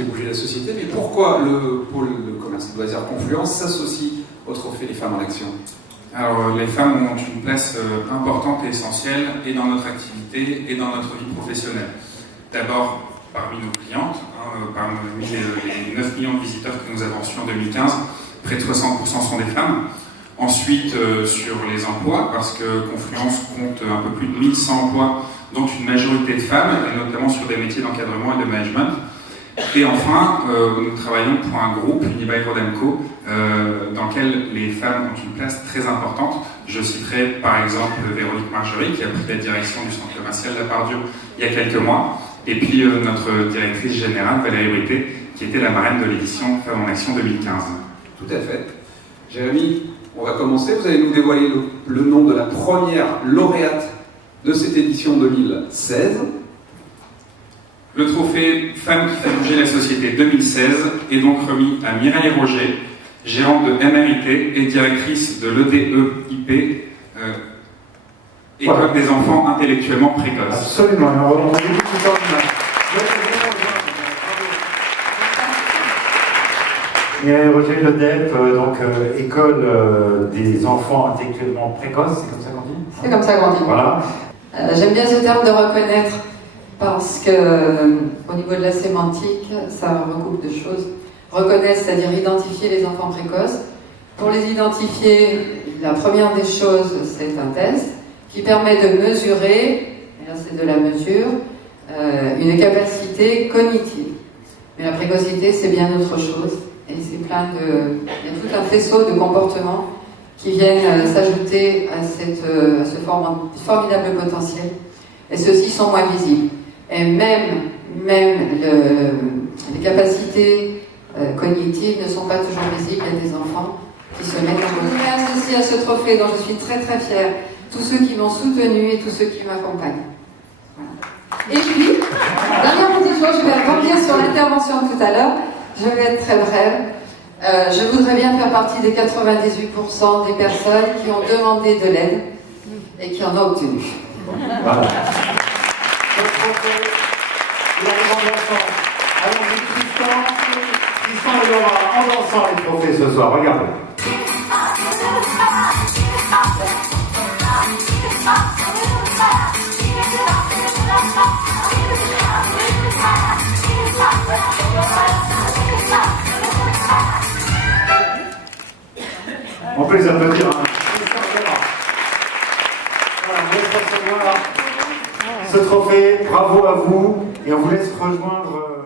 fait bouger la société, mais pourquoi le pôle de commerce et de loisirs Confluence s'associe au trophée Les Femmes en Action? Alors, les femmes ont une place importante et essentielle et dans notre activité et dans notre vie professionnelle. D'abord, parmi nos clientes, parmi les 9 millions de visiteurs que nous avons reçus en 2015, près de 60% sont des femmes. Ensuite, sur les emplois, parce que Confluence compte un peu plus de 1100 emplois, dont une majorité de femmes, et notamment sur des métiers d'encadrement et de management. Et enfin, nous travaillons pour un groupe, Unibail-Rodamco, dans lequel les femmes ont une place très importante. Je citerai par exemple Véronique Margerie, qui a pris la direction du centre commercial Lapardieu il y a quelques mois, et puis notre directrice générale, Valérie Britet, qui était la marraine de l'édition Femmes en Action 2015. Tout à fait. Jérémy, on va commencer. Vous allez nous dévoiler le nom de la première lauréate de cette édition 2016. Le trophée Femmes qui fait bouger la société 2016 est donc remis à Mireille Roger, gérante de MRIT et directrice de l'EDEIP, École des enfants intellectuellement précoces. Absolument, on dit tout ça. Mireille Roger, l'EDEP, donc École des enfants intellectuellement précoces, c'est comme ça qu'on dit? C'est comme ça qu'on dit. Voilà. J'aime bien ce terme de reconnaître parce que au niveau de la sémantique, ça recoupe de choses. Reconnaître, c'est-à-dire identifier les enfants précoces. Pour les identifier, la première des choses, c'est un test qui permet de mesurer, et là c'est de la mesure, une capacité cognitive. Mais la précocité, c'est bien autre chose. Et c'est il y a tout un faisceau de comportements qui viennent s'ajouter à ce formidable potentiel. Et ceux-ci sont moins visibles. Et même les capacités cognitives ne sont pas toujours visibles. Il y a des enfants qui se mettent en cause. Je m'associe à ce trophée dont je suis très très fière. Tous ceux qui m'ont soutenu et tous ceux qui m'accompagnent. Voilà. Et puis, dernière petite chose, je vais revenir sur l'intervention de tout à l'heure. Je vais être très brève. Je voudrais bien faire partie des 98% des personnes qui ont demandé de l'aide et qui en ont obtenu. Voilà. Allons-y, Tristan et Laura, en dansant les trophées ce soir, regardez. On peut les applaudir. Hein. Voilà, on laisse recevoir ce trophée. Bravo à vous. Et on vous laisse rejoindre.